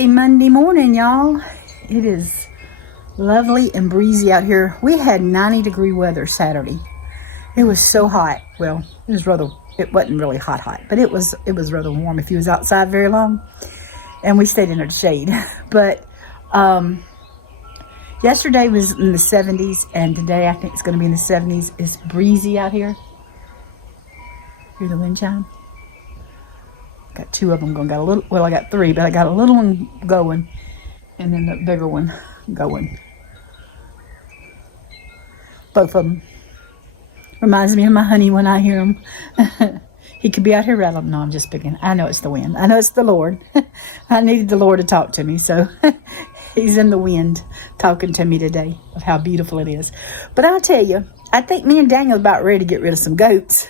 Happy Monday morning, y'all. It is lovely and breezy out here. We had 90-degree weather Saturday. It was so hot. Well, it wasn't really hot, but it was rather warm if you was outside very long. And we stayed in the shade. But yesterday was in the 70s, and today I think it's going to be in the 70s. It's breezy out here. Hear the wind chime? Got two of them going. I got three, but I got a little one going, and then the bigger one going. Both of them. Reminds me of my honey when I hear him. He could be out here rattling. No, I'm just picking. I know it's the wind. I know it's the Lord. I needed the Lord to talk to me, so he's in the wind talking to me today of how beautiful it is. But I'll tell you, I think me and Daniel are about ready to get rid of some goats.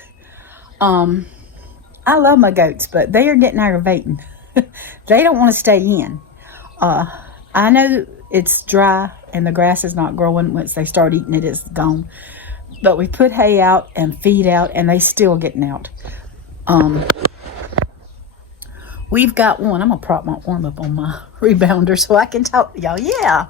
I love my goats, but they are getting aggravating. They don't want to stay in. I know it's dry and the grass is not growing. Once they start eating it, it's gone. But we put hay out and feed out, and they still getting out. We've got one. I'm going to prop my arm up on my rebounder so I can talk to y'all. Yeah.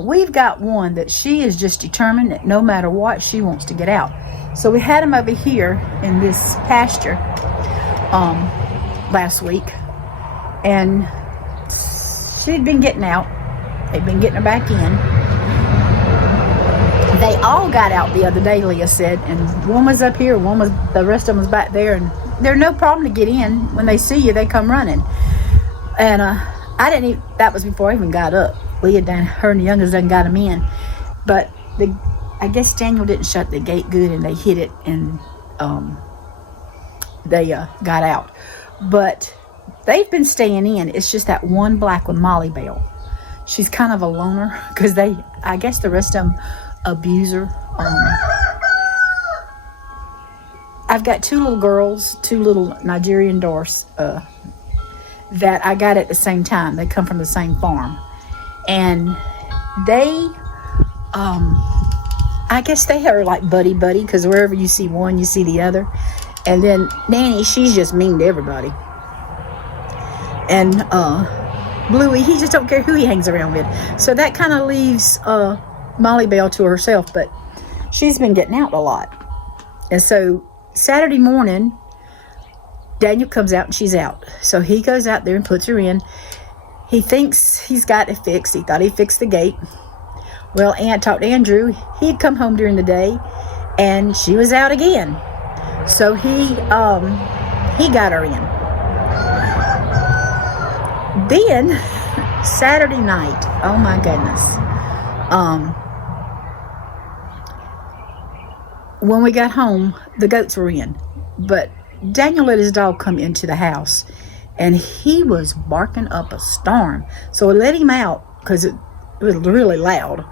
We've got one that she is just determined that no matter what, she wants to get out. So we had him over here in this pasture last week, and she'd been getting out. They've been getting her back in. They all got out the other day, Leah said, and one was up here, the rest of them was back there, and they're no problem to get in. When they see you, they come running. And that was before I even got up. Leah, her and the youngest done got them in, but I guess Daniel didn't shut the gate good, and they hit it, and they got out. But they've been staying in. It's just that one black one, Molly Bell. She's kind of a loner because I guess the rest of them abuse her. I've got two little girls, two little Nigerian dwarfs that I got at the same time. They come from the same farm, and they I guess they are like buddy because wherever you see one, you see the other. And then Nanny, she's just mean to everybody. And Bluey, he just don't care who he hangs around with. So that kind of leaves Molly Bell to herself, but she's been getting out a lot. And so Saturday morning, Daniel comes out and she's out. So he goes out there and puts her in. He thinks he's got it fixed. He thought he fixed the gate. Well, Aunt talked to Andrew. He'd come home during the day, and she was out again. So he got her in. Then Saturday night, oh my goodness, when we got home, the goats were in, but Daniel let his dog come into the house, and he was barking up a storm. So we let him out because it was really loud.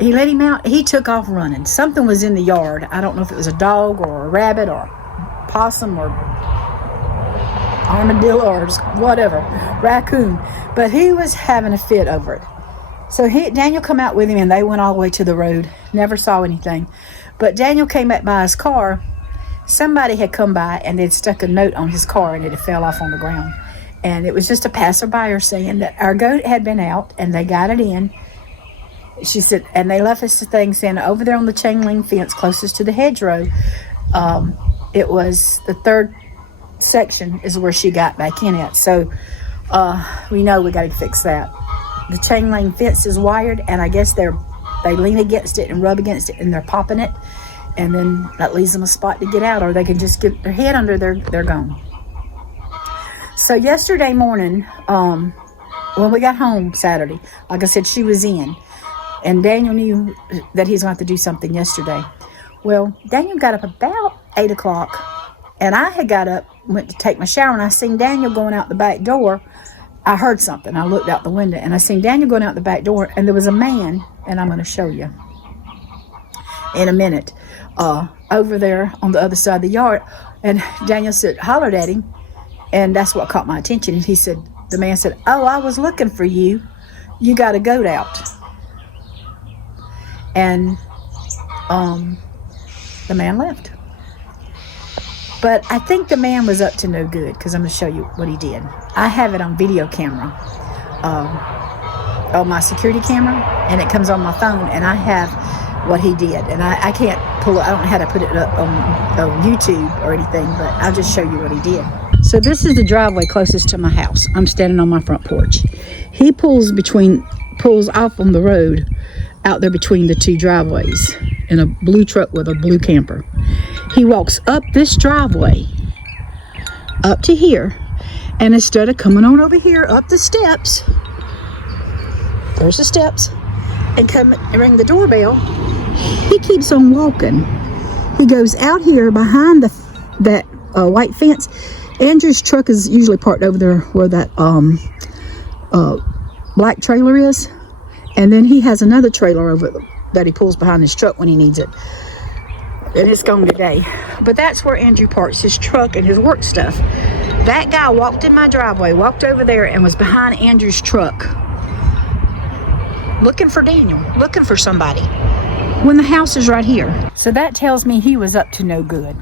He let him out. He took off running. Something was in the yard. I don't know if it was a dog or a rabbit or a possum or armadillo or whatever, raccoon. But he was having a fit over it. So Daniel come out with him, and they went all the way to the road. Never saw anything. But Daniel came back by his car. Somebody had come by, and they'd stuck a note on his car, and it had fell off on the ground. And it was just a passerby saying that our goat had been out, and they got it in. She said, and they left us a thing saying over there on the chain link fence closest to the hedgerow, it was the third section is where she got back in at. So we know we got to fix that. The chain link fence is wired, and I guess they lean against it and rub against it, and they're popping it, and then that leaves them a spot to get out, or they can just get their head under there. They're gone. So yesterday morning, when we got home Saturday, like I said, she was in. And Daniel knew that he was going to have to do something yesterday. Well, Daniel got up about 8 o'clock. And I had got up, went to take my shower, and I seen Daniel going out the back door. I heard something. I looked out the window, and I seen Daniel going out the back door. And there was a man, and I'm going to show you in a minute, over there on the other side of the yard. And Daniel hollered at him. And that's what caught my attention. And the man said, "Oh, I was looking for you. You got a goat out." And the man left. But I think the man was up to no good, because I'm going to show you what he did. I have it on video camera. on my security camera, and it comes on my phone, and I have what he did, and I can't pull it. I don't know how to put it up on YouTube or anything, but I'll just show you what he did. So this is the driveway closest to my house. I'm standing on my front porch. He pulls off on the road out there between the two driveways in a blue truck with a blue camper. He walks up this driveway up to here, and instead of coming on over here up the steps, there's the steps, and come and ring the doorbell, he keeps on walking. He goes out here behind that white fence. Andrew's truck is usually parked over there where that black trailer is, and then he has another trailer over that he pulls behind his truck when he needs it, and it's gone today. But that's where Andrew parks his truck and his work stuff. That guy walked in my driveway, walked over there, and was behind Andrew's truck looking for Daniel, looking for somebody, when the house is right here. So that tells me he was up to no good.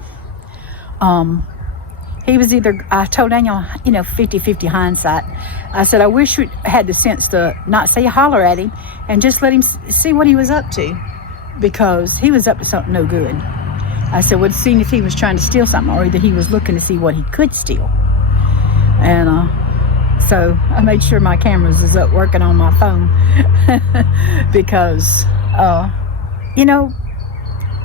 He was either, I told Daniel, 50-50 hindsight. I said, I wish we had the sense to not say holler at him and just let him see what he was up to, because he was up to something no good. I said, well, seeing if he was trying to steal something, or either he was looking to see what he could steal. And so I made sure my cameras is up working on my phone because,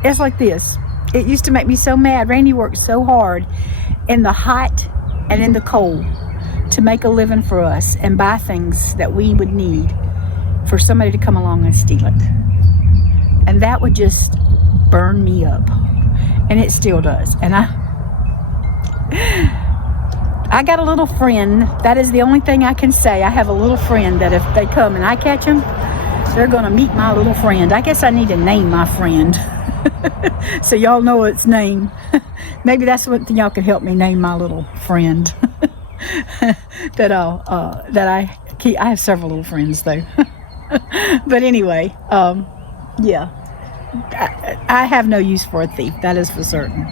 it's like this. It used to make me so mad. Randy worked so hard in the hot and in the cold to make a living for us and buy things that we would need for somebody to come along and steal it. And that would just burn me up. And it still does. And I got a little friend. That is the only thing I can say. I have a little friend that if they come and I catch them, they're going to meet my little friend. I guess I need to name my friend. So y'all know its name. Maybe that's what y'all can help me name my little friend. that I keep. I have several little friends though. But anyway, yeah. I have no use for a thief, that is for certain.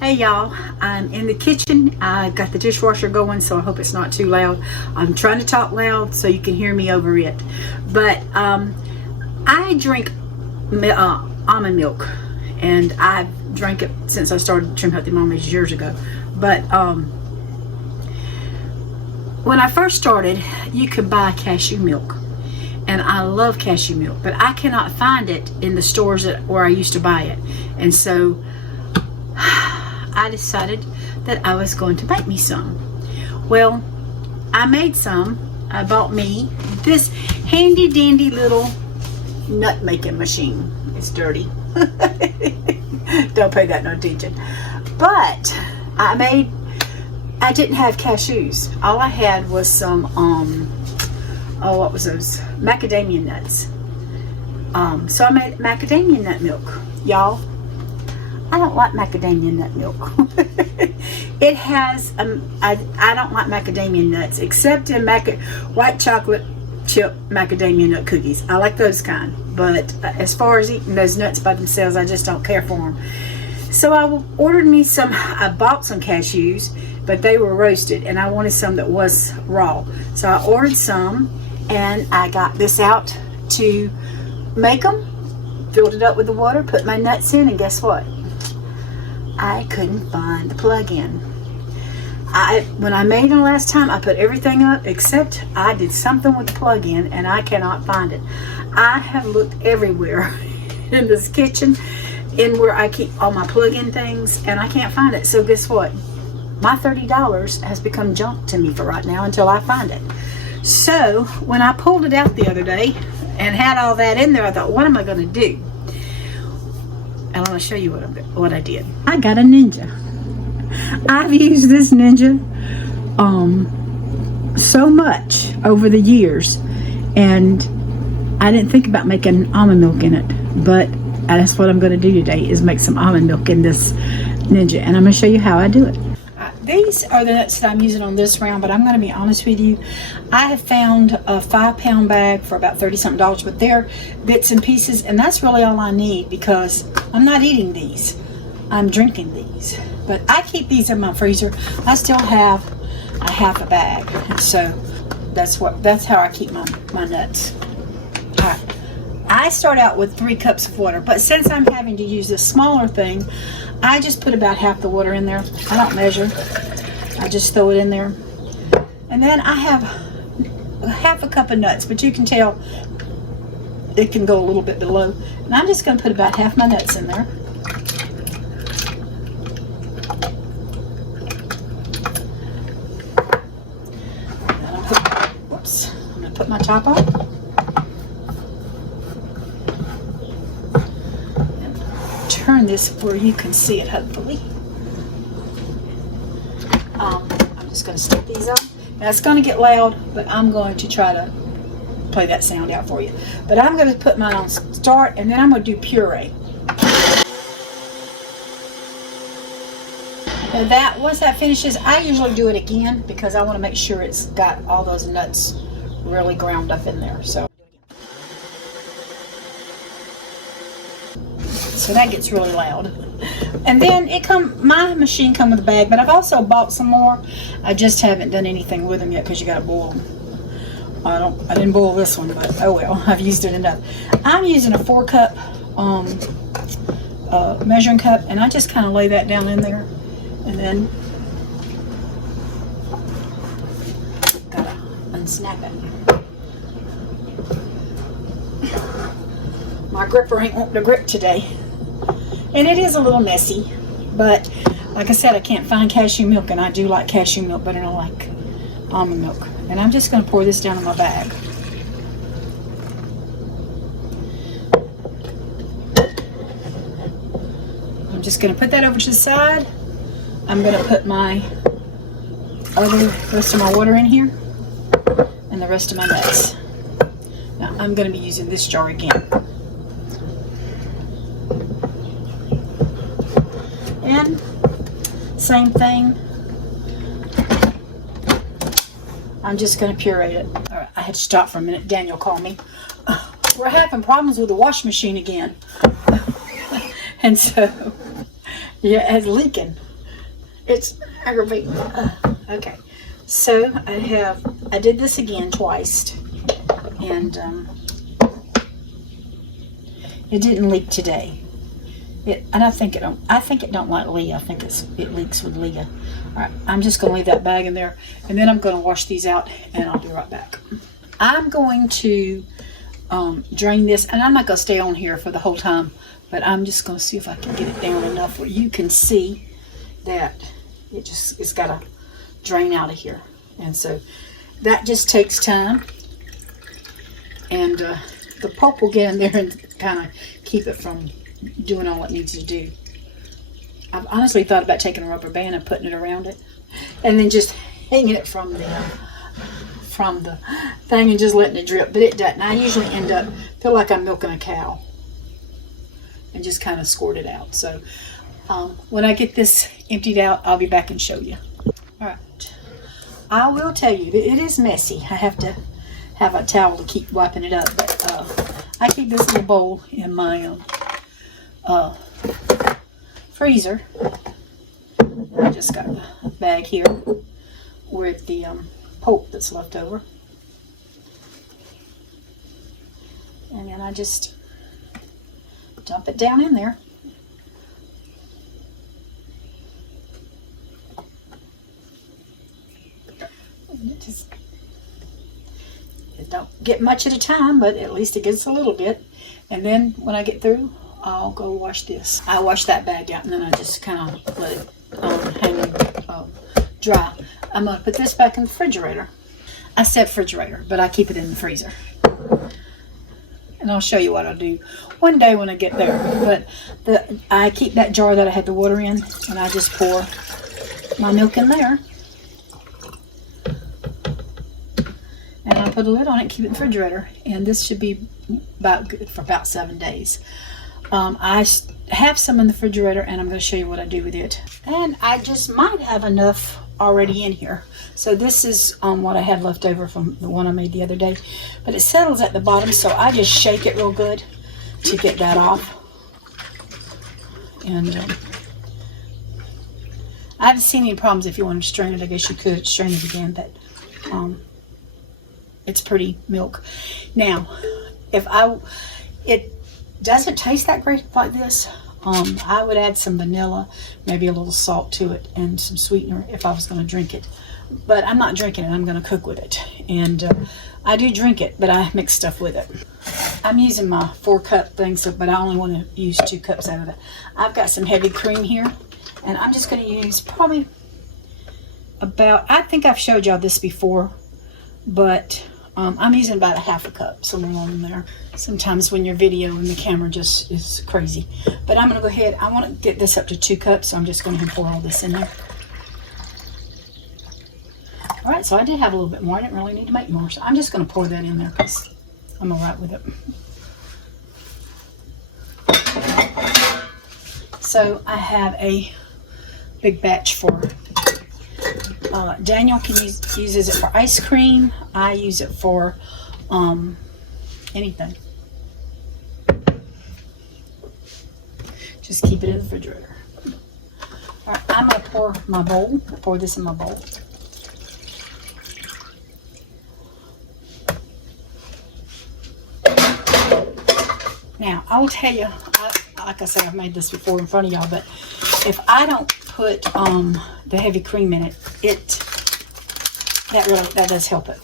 Hey y'all, I'm in the kitchen. I got the dishwasher going, so I hope it's not too loud. I'm trying to talk loud so you can hear me over it. But I drink almond milk, and I've drank it since I started Trim Healthy Mommies years ago. But when I first started, you could buy cashew milk. And I love cashew milk, but I cannot find it in the stores where I used to buy it. And so I decided that I was going to make me some. Well, I made some. I bought me this handy dandy little nut making machine. It's dirty. Don't pay that no attention. But I didn't have cashews. All I had was some what was those? Macadamia nuts. So I made macadamia nut milk. Y'all, I don't like macadamia nut milk. It has, I don't like macadamia nuts, except in white chocolate chip macadamia nut cookies. I like those kind. But as far as eating those nuts by themselves, I just don't care for them. So I bought some cashews, but they were roasted, and I wanted some that was raw. So I ordered some, and I got this out to make them, filled it up with the water, put my nuts in, and guess what? I couldn't find the plug-in. When I made them last time, I put everything up except I did something with the plug-in, and I cannot find it. I have looked everywhere in this kitchen, in where I keep all my plug-in things, and I can't find it. So guess what? My $30 has become junk to me for right now until I find it. So when I pulled it out the other day and had all that in there, I thought, what am I going to do? And I'm going to show you what I did. I got a Ninja. I've used this Ninja so much over the years, and I didn't think about making almond milk in it, but that's what I'm going to do today, is make some almond milk in this Ninja, and I'm going to show you how I do it. These are the nuts that I'm using on this round, but I'm going to be honest with you. I have found a 5-pound bag for about $30-something, but they're bits and pieces, and that's really all I need, because I'm not eating these. I'm drinking these. But I keep these in my freezer. I still have a half a bag. So That's how I keep my nuts. All right. I start out with 3 cups of water, but since I'm having to use this smaller thing, I just put about half the water in there. I don't measure. I just throw it in there. And then I have half a cup of nuts, but you can tell it can go a little bit below. And I'm just going to put about half my nuts in there. I'm going to put my top on. Turn this where you can see it, hopefully. I'm just going to stick these on. Now it's going to get loud, but I'm going to try to play that sound out for you. But I'm going to put mine on start, and then I'm going to do puree. Now once that finishes, I usually do it again because I want to make sure it's got all those nuts really ground up in there. So that gets really loud. And then my machine come with a bag, but I've also bought some more. I just haven't done anything with them yet because you got to boil them. I didn't boil this one, but oh well, I've used it enough. I'm using a 4-cup measuring cup, and I just kind of lay that down in there, and then gotta unsnap it. My gripper ain't wanting to grip today. And it is a little messy, but like I said, I can't find cashew milk, and I do like cashew milk better than I like almond milk. And I'm just going to pour this down in my bag. I'm just going to put that over to the side. I'm going to put the rest of my water in here and the rest of my nuts. Now I'm going to be using this jar again. And same thing, I'm just going to puree it. All right, I had to stop for a minute. Daniel called me. We're having problems with the wash machine again. And so, yeah, it's leaking. It's aggravating. Okay, so I did this again twice, and it didn't leak today. I think it don't like Leah. I think it leaks with Leah. All right, I'm just going to leave that bag in there, and then I'm going to wash these out, and I'll be right back. I'm going to drain this, and I'm not going to stay on here for the whole time, but I'm just going to see if I can get it down enough where you can see that it's got to drain out of here. And so that just takes time, and the pulp will get in there and kind of keep it from doing all it needs to do. I've honestly thought about taking a rubber band and putting it around it, and then just hanging it from the thing and just letting it drip, but it doesn't. I usually feel like I'm milking a cow and just kind of squirt it out. So when I get this emptied out, I'll be back and show you. All right, I will tell you that it is messy. I have to have a towel to keep wiping it up, but I keep this little bowl in my freezer. I just got a bag here with the pulp that's left over, and then I just dump it down in there. It don't get much at a time, but at least it gets a little bit. And then when I get through, I'll go wash this. I wash that bag out, and then I just kind of let it hang dry. I'm going to put this back in the refrigerator. I said refrigerator, but I keep it in the freezer. And I'll show you what I'll do one day when I get there. But I keep that jar that I had the water in, and I just pour my milk in there. And I'll put a lid on it and keep it in the refrigerator. And this should be about good for about 7 days. I have some in the refrigerator, and I'm going to show you what I do with it. And I just might have enough already in here. So this is what I had left over from the one I made the other day. But it settles at the bottom, so I just shake it real good to get that off. And I haven't seen any problems. If you want to strain it, I guess you could strain it again. But it's pretty milk. Now, it doesn't taste that great like this. I would add some vanilla, maybe a little salt to it, and some sweetener if I was going to drink it. But I'm not drinking it. I'm going to cook with it. And I do drink it, but I mix stuff with it. I'm using my 4-cup thing, but I only want to use 2 cups out of it. I've got some heavy cream here, and I'm just going to use probably about, I think I've showed y'all this before, but I'm using about a 1/2 cup, somewhere along there. Sometimes when your video and the camera just is crazy. But I'm going to go ahead, I want to get this up to 2 cups, so I'm just going to pour all this in there. All right, so I did have a little bit more. I didn't really need to make more, so I'm just going to pour that in there because I'm all right with it. So I have a big batch for Daniel uses it for ice cream. I use it for anything. Just keep it in the refrigerator. All right, I'm going to pour this in my bowl. Now, I will tell you, like I said, I've made this before in front of y'all, but if I don't put the heavy cream in it, that does help it.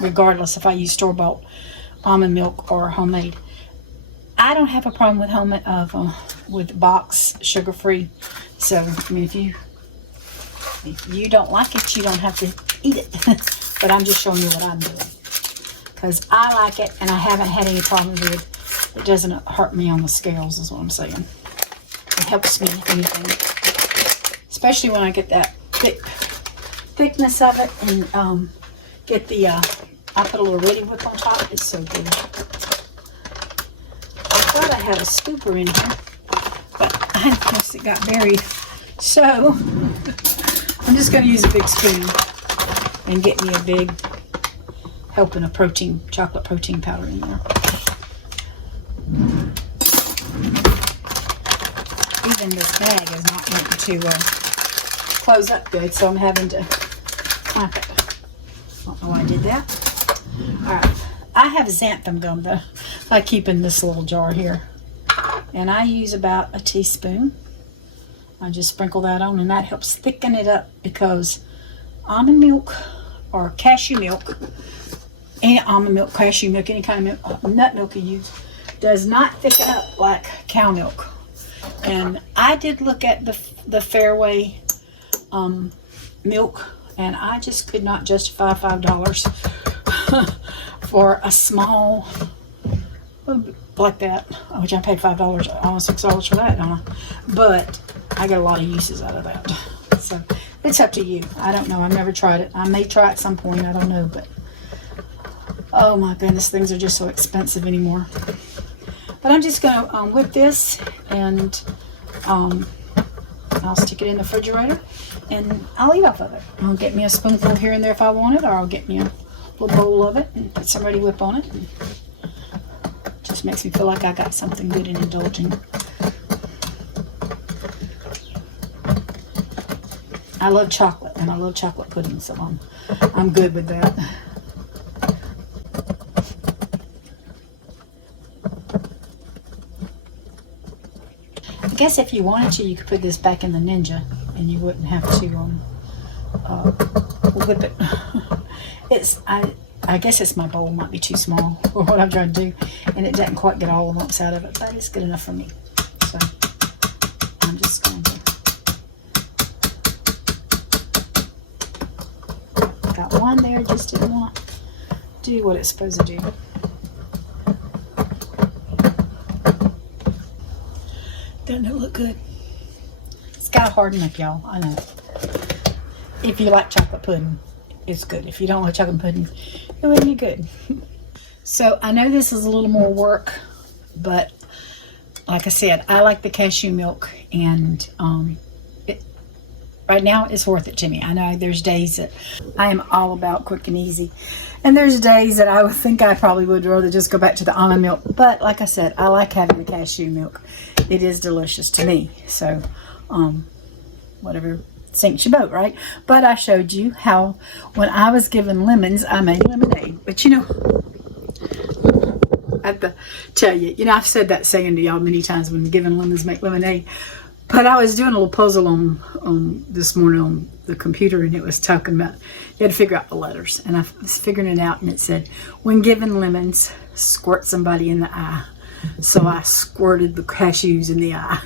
Regardless if I use store-bought almond milk or homemade. I don't have a problem with with box sugar-free. So, I mean, if you don't like it, you don't have to eat it. But I'm just showing you what I'm doing. Because I like it, and I haven't had any problems with it. It doesn't hurt me on the scales, is what I'm saying. It helps me with anything. Especially when I get that thickness of it, and get the, I put a little Ready Whip on top. It's so good. I thought I had a scooper in here, but I guess it got buried. So, I'm just going to use a big spoon and get me a big helping of chocolate protein powder in there. Even this bag is not wanting to close up good, so I'm having to clamp it. I don't know why I did that. Alright, I have xanthan gum though. I keep in this little jar here. And I use about a teaspoon. I just sprinkle that on, and that helps thicken it up, because almond milk or cashew milk, any almond milk, cashew milk, any kind of milk, nut milk you use, does not thicken up like cow milk. And I did look at the Fairway milk, and I just could not justify $5 for a small, like that, which I paid $5, almost $6 for that, don't I? But I got a lot of uses out of that. So it's up to you. I don't know. I've never tried it. I may try it at some point. I don't know, but oh my goodness, things are just so expensive anymore. But I'm just going to whip this, and I'll stick it in the refrigerator, and I'll eat off of it. I'll get me a spoonful here and there if I want it, or I'll get me a little bowl of it and put some Ready Whip on it. And just makes me feel like I got something good and indulging. I love chocolate, and I love chocolate pudding, so I'm good with that. I guess if you wanted to, you could put this back in the Ninja, and you wouldn't have to whip it. I guess it's my bowl might be too small for what I'm trying to do, and it doesn't quite get all the lumps out of it, but it's good enough for me. So I'm just going to. Got one there, just didn't want to do what it's supposed to do. Doesn't it look good? It's got to harden up, y'all. I know. If you like chocolate pudding, it's good. If you don't like chocolate pudding, it wouldn't be good. So I know this is a little more work, but like I said, I like the cashew milk, and right now it's worth it to me. I know there's days that I am all about quick and easy, and there's days that I would think I probably would rather just go back to the almond milk. But like I said, I like having the cashew milk. It is delicious to me. So whatever sinks your boat, right? But I showed you how when I was given lemons, I made lemonade. But you know, I have to tell you, I've said that saying to y'all many times when giving lemons make lemonade. But I was doing a little puzzle on this morning on the computer, and it was talking about you had to figure out the letters, and I was figuring it out, and it said, when given lemons, squirt somebody in the eye. So I squirted the cashews in the eye.